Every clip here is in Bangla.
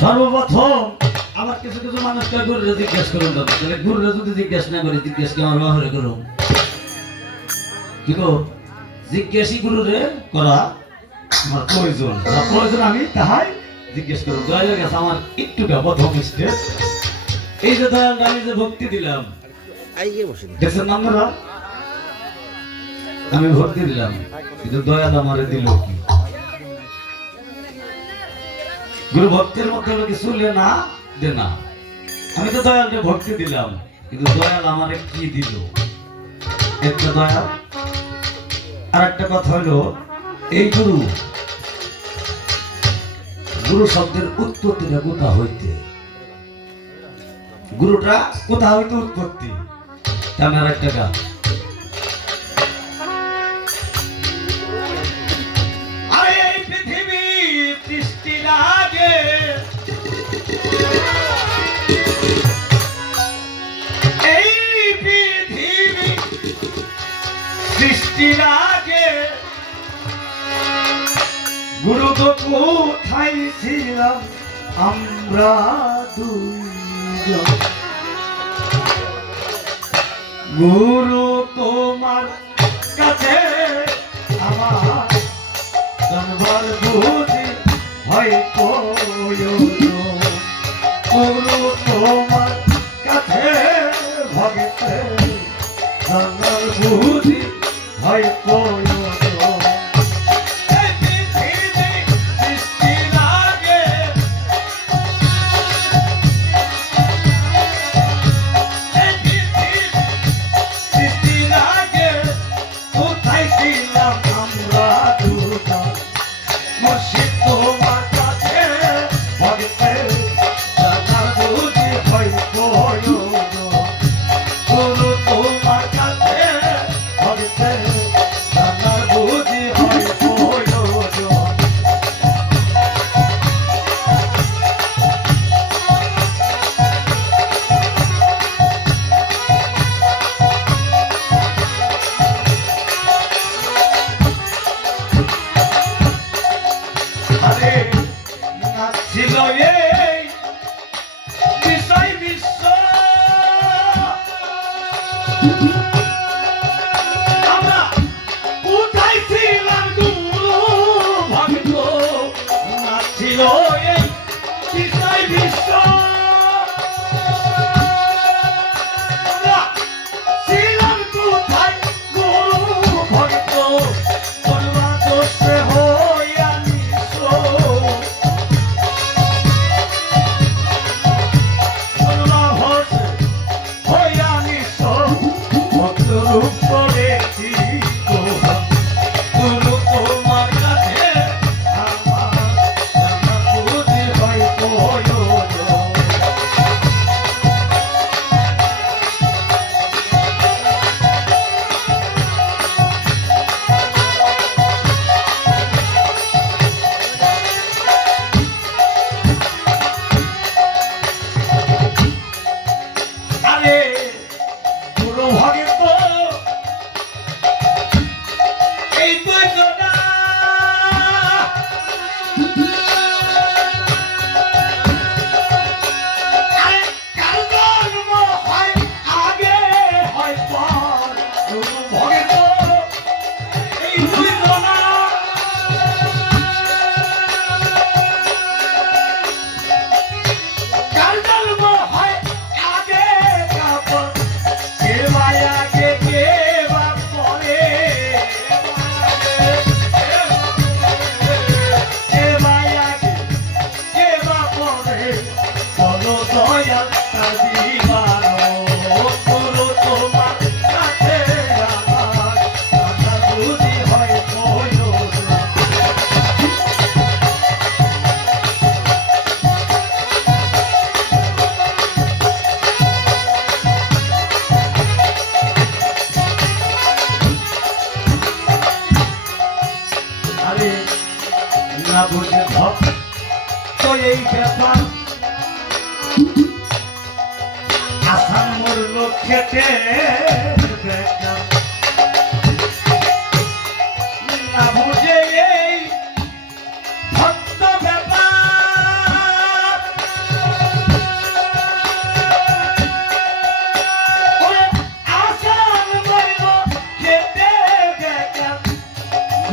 সর্বপ্রথম কিছু কিছু মানুষকে জিজ্ঞেস করুন তাহলে যদি জিজ্ঞেস না করে, জিজ্ঞেস আমার করুন জিজ্ঞেসই করা আমার প্রয়োজন। প্রয়োজন আমি তাহাই জিজ্ঞেস করুন আমার এই যে দয়াল আমি যে ভক্তি দিলাম। আমি ভক্তি দিলাম, কিন্তু দয়াল আমারে দিল কি? গুরু ভক্তির মধ্যে হলো কিছু লে না দে না। আমি তো দয়ালকে ভক্তি দিলাম, কিন্তু দয়াল আমারে কি দিল? একটা দয়াল আর একটা কথা হলো, এই গুরু গুরু শব্দের উৎপত্তিটা কোথা হইতে? গুরুটা কোথা হইতে উৎপত্তি? আমার একটা গান। সৃষ্টির আগে গুরু তো ছিলাম? আমরা দুইজন। গুরু তোমার কাছে আমার জানবার বুঝি হয় গুরু তোমার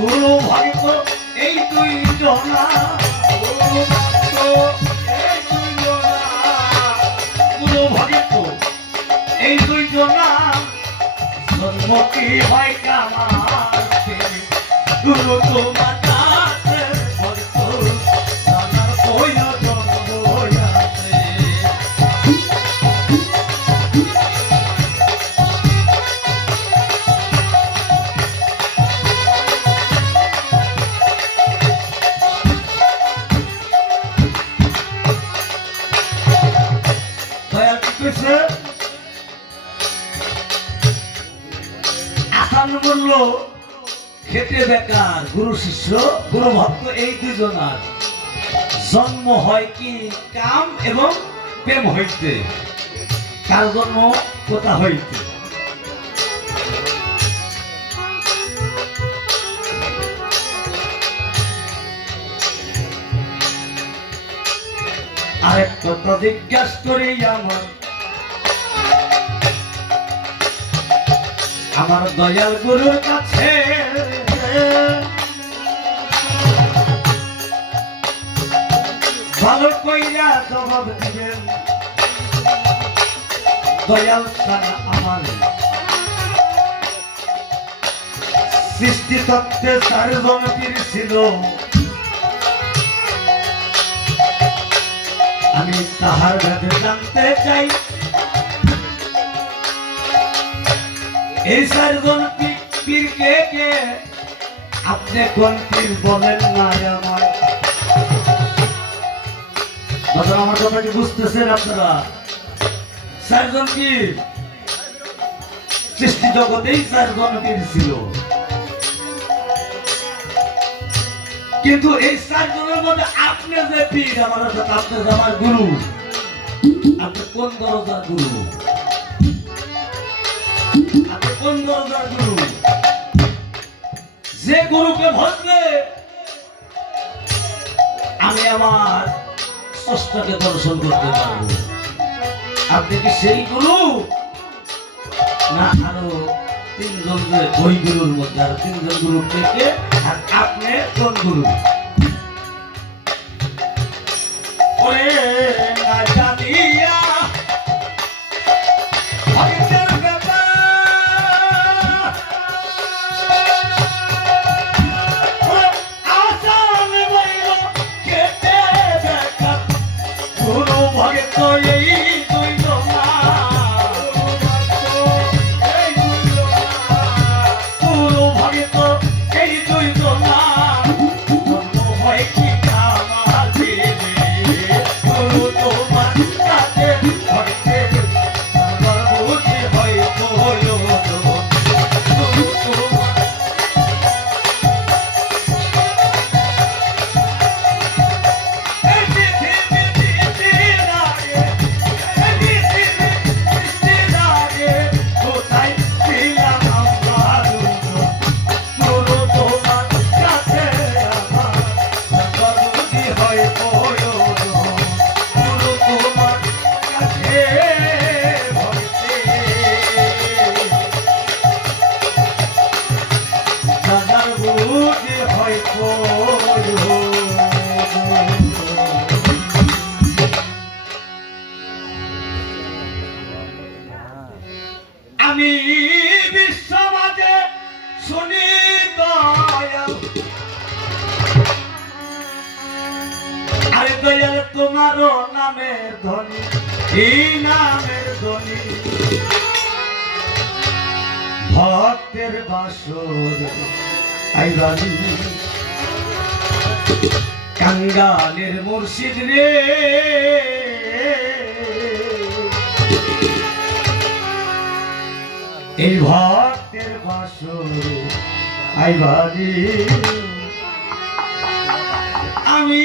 গুরু ভক্ত এই তুই জনা। গুরু ভক্ত এই তুই জনা। গুরু ভক্ত এই তুই জনা জন্মকে হয় কামার গুরু তোমার আসান বলল, খেতে বেকার, গুরু শিষ্য, গুরু ভক্ত, এই দুজনার জন্ম হয় কি কাম এবং প্রেম হইতে? কার জন্ম, কোথা হইতে? আরেক কথা জিজ্ঞাসা করি, আমার আমার দয়াল গুরুর কাছে। ভালো কইরা জবাব দিবেন। দয়াল সারা আমার সৃষ্টি তত্ত্বে চারজন পীর ছিল। আমি তাহার ভেবে জানতে চাই। এই চারজন পীর কে কে? আপনি কোন পীর বলেন না আমার? দাদা আমার কথা কি বুঝতেছেন আপনারা? চারজন পীর। সৃষ্টি জগতেই চারজন পীর ছিল। কিন্তু এই চারজনের মধ্যে আপনি যে পীর, আমার সাথে আপনি আমার গুরু। আপনি কোন দরজার গুরু? যে গুরুকে ভজলে আমি আমার স্রষ্টাকে দর্শন করতে পারব। আপনি কি সেই গুরু? না, আরও তিনজন ওই গুরুর মধ্যে, আর তিনজন গুরু থেকে আর আপনি কোন গুরু? এই ভক্তের আই আমি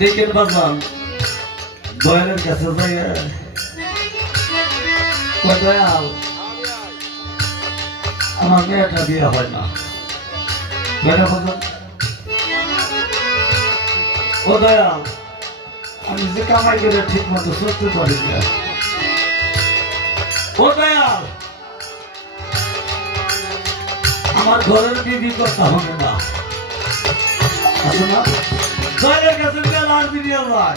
দেখেন বাজান দয়ালের কাছে যাইয়া দয়াল আমার মেয়েটা বিয়ে হয় না। মেয়েটা বাজান, ও দয়াল, আমি যে কামাই করে ঠিক মতো চলতে পারি ও দয়াল, আমার ঘরের বিবি কথা হবে না। আছে না। দয়ালের কাছে গেল আর বিবি আমার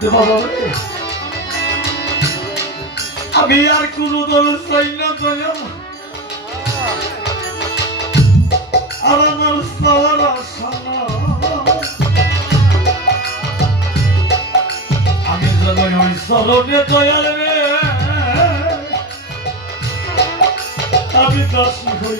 দে বাবা রে আমি আর কোন দলে চাই না দয়াল আর আমার সবার আশা না। আমি যেন ওই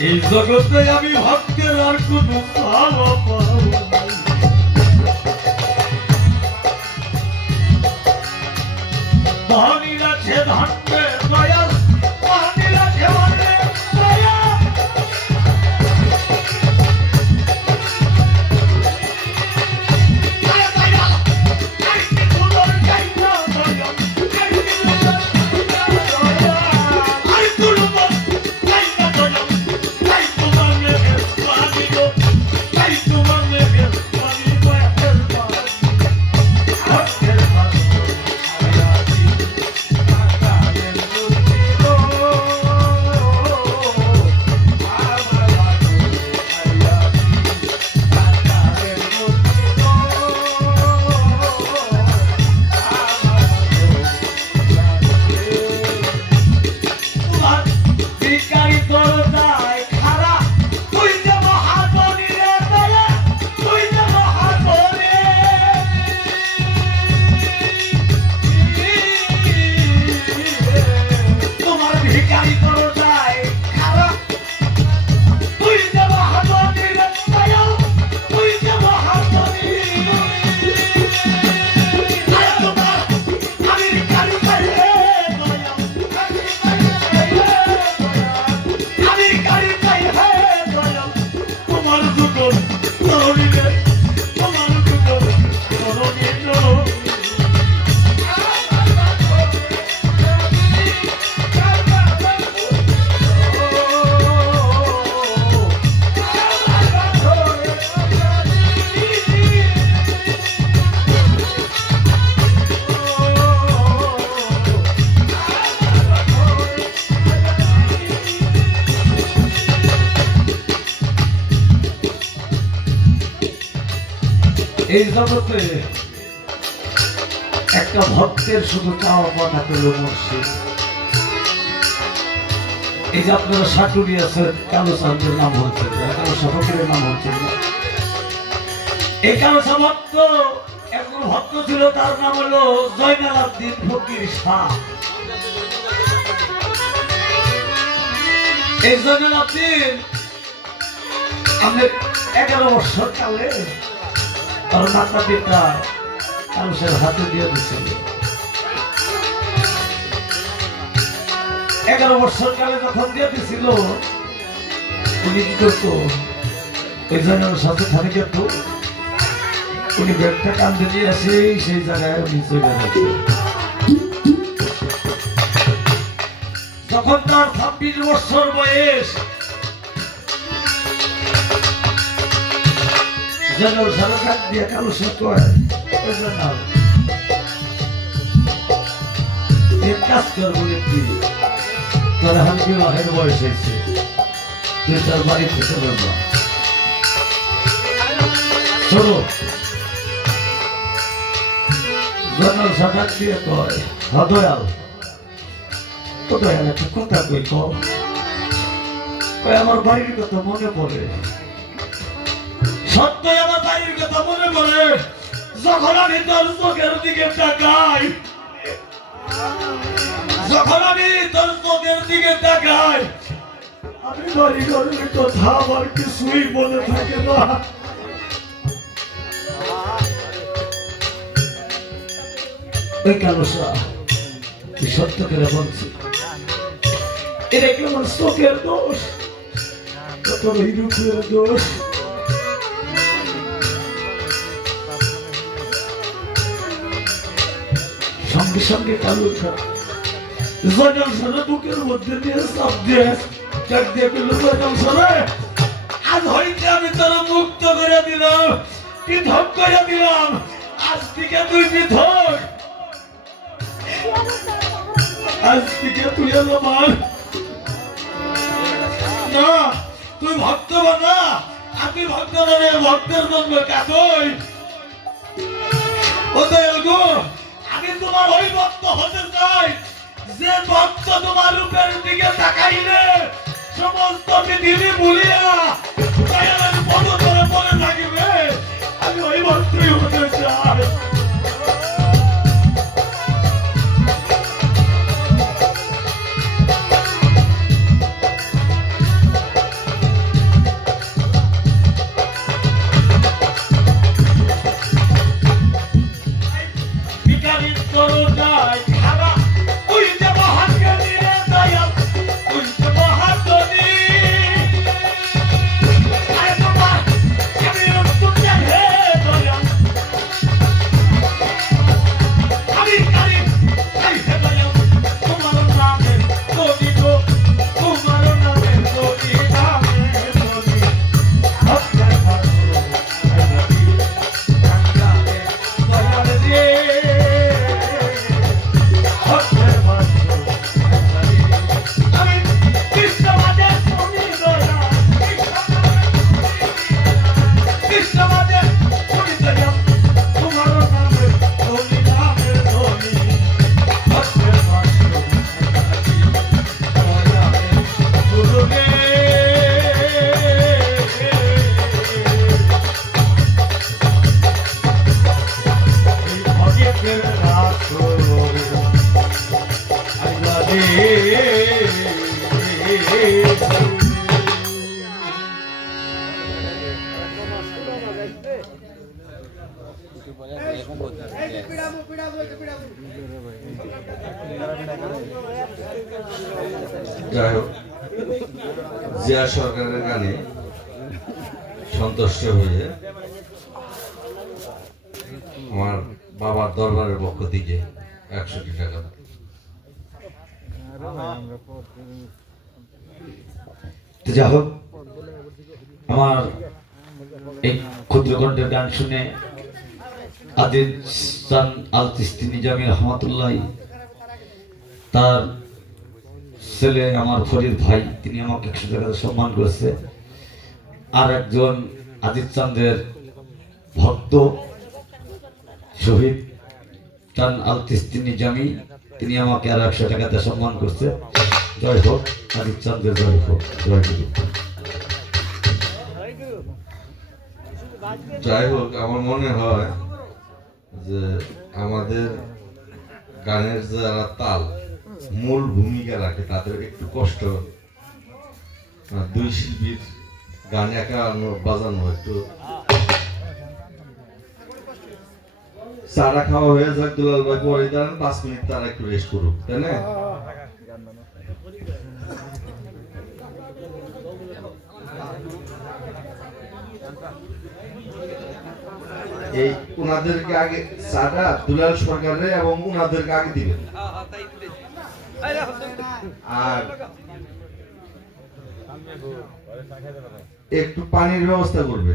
এই জগতে আমি ভক্তের আর কোনো ভালো জগতে একটা ভক্তের শুধু চাওয়া কথা পেল মুর্শিদ এই যে আপনারা সাটুরি আছেন কালো সাহেবের নাম হচ্ছেন না, কালো সফকের নাম হচ্ছেন না। এই একজন ভক্ত ছিল, তার নাম হলো জয়নাল আব্দিন ফকির শাহ। এই জয়নাল আব্দিন আমাদের এগারো বছর কালে তার মাতা পিতা মানুষের হাতে দিয়ে দিছিল এগারো বছর কালে যখন দিয়ে দিছিল, উনি কি করতো? ওই জনের সাথে থাকে যেত উনি ব্যাগটা কান্দে নিয়ে আসে, সেই জায়গায় উনি চলে যেত যখন তার ছাব্বিশ বছর বয়স যেন দিয়ে কালো সত্য হয় কাজ করব একটি, তোর এখন বিবাহের বয়স হয়েছে তুই তোর বাড়িতে চলে যা সাকাত দিয়ে কয় হদয়াল তো দয়াল, একটা কথা কই কয়, আমার বাড়ির কথা মনে পড়ে। কথা মনে পড়ে যখন আমি তোর চোখের দিকে তাকাই যখন আমি তোর চোখের দিকে তাকাই আমি বাড়ি ঘরের কথা আমার কিছুই মনে থাকে না। সত্য করে বলছি। এটা কি আমার চোখের দোষ? কত রূপের দোষ? সঙ্গে সঙ্গে জয়নাল সারা বুকের মধ্যে দিয়ে চাপ দিয়ে পেল আজ হইতে আমি তোর মুক্ত করে দিলাম, পৃথক করে দিলাম। আজ থেকে তুই পৃথক। আজ থেকে তুই না, তুই ভক্ত বানা। আমি ভক্ত বানে ভক্তের জন্য কাকই ও গো আমি তোমার ওই ভক্ত হতে চাই। যে ভক্ত তোমার রূপের দিকে তাকাইলে সমস্ত পৃথিবী ভুলিয়া দয়ালের পদ করে পড়ে থাকিবে। আমি ওই ভক্তই হতে আমার বাবার দরবারের পক্ষ থেকে একশোটি টাকা। যা হোক, আমার এই ক্ষুদ্র কণ্ঠের গান শুনে আদিল সান আল তিস্তি নিজামী রহমতুল্লাহ তার ছেলে আমার ফরিদ ভাই, তিনি আমাকে একশো টাকা সম্মান করেছে। আর একজন আদিত চান্দের ভক্ত শহীদ চান আল তিস্তি নিজামী তিনি আমাকে আর একশো টাকাতে সম্মান করছে। জয় হোক আদিত চান্দের জয় হোক, জয় গুরু যাই হোক, আমার মনে হয় যে আমাদের গানের যারা তাল, মূল ভূমিকা রাখে, তাদের একটু কষ্ট। দুই শিল্পীর গান একা বাজানো একটু চারা খাওয়া হয়ে যাক, দুলাল ভাই, পরে দাঁড়ান, পাঁচ মিনিট তারা একটু রেস্ট করুক, তাই না? এই উনাদেরকে আগে চাটা দুলাল সরকারে এবং উনাদেরকে আগে দিবেন। আর একটু পানির ব্যবস্থা করবে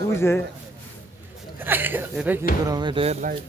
তুই যে এটা কি করো এটা? লাইট